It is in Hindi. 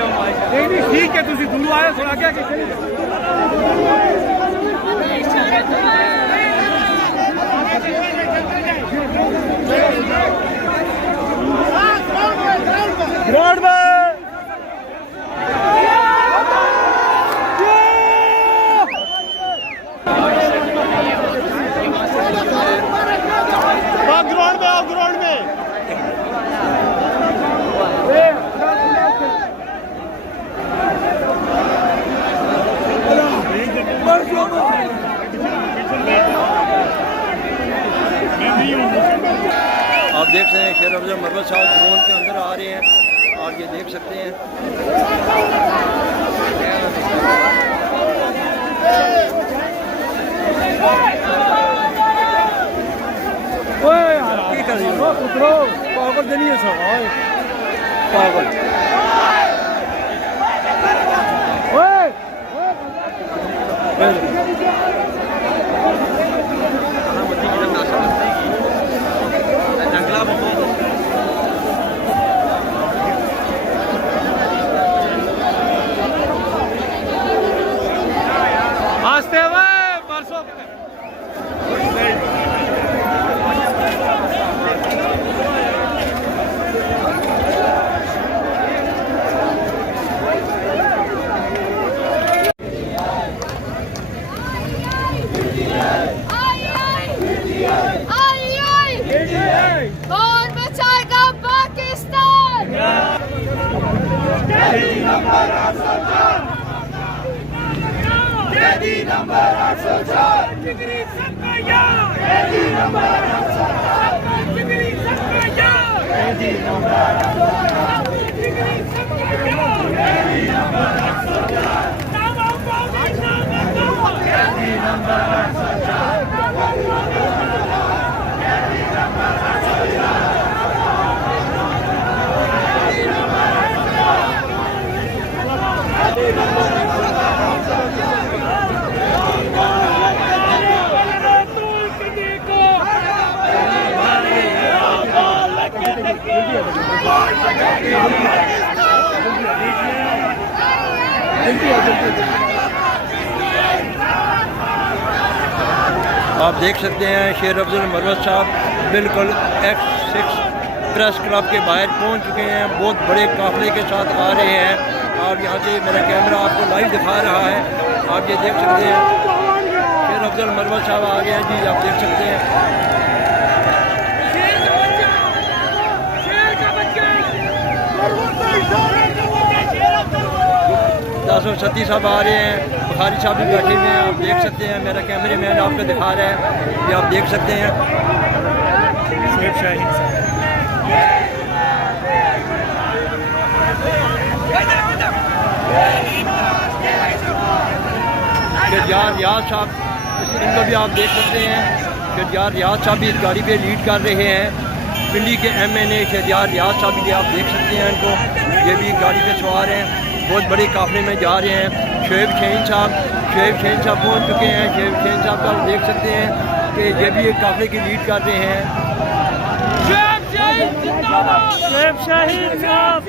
नहीं ठीक है, तुम दूर आए थोड़ा क्या ग्राउंड में ग्राउंड में आप देख रहे हैं शेर अफजल मरवत साहब ड्रोन के अंदर आ रहे हैं और ये देख सकते हैं। पागल नहीं है सब पागल नंबर 804 जिगरी सरकाया नंबर 804 जिगरी सरकाया नंबर 804 जिगरी सरकाया नंबर 804 नामा पावे नामा नंबर 804 आप देख सकते हैं शेर अफजल मरवत साहब बिल्कुल X6 प्रेस क्लब के बाहर पहुंच चुके हैं। बहुत बड़े काफिले के साथ आ रहे हैं। आप यहाँ से मेरा कैमरा आपको लाइव दिखा रहा है। आप ये देख सकते हैं शेर अफजल मरवत साहब आ गए हैं जी। आप देख सकते हैं दासो सती साहब आ रहे हैं। बुखारी साहब भी बैठे हुए हैं। आप देख सकते हैं मेरा कैमरे मैन आपको दिखा रहा है। ये आप देख सकते हैं रियाज साहब, इनको भी आप देख सकते हैं। शहरयार रियाज साहब भी इस गाड़ी पे लीड कर रहे हैं। पिंडी के MNA शहरयार रियाज साहब भी आप देख सकते हैं इनको, ये भी गाड़ी पे सवार हैं। बहुत बड़े काफिले में जा रहे हैं। शोएब शहीन साहब पहुंच चुके हैं। शोएब शहीन साहब का आप देख सकते हैं कि ये भी एक काफिले की लीड कर रहे हैं। शोएब शहीन साहब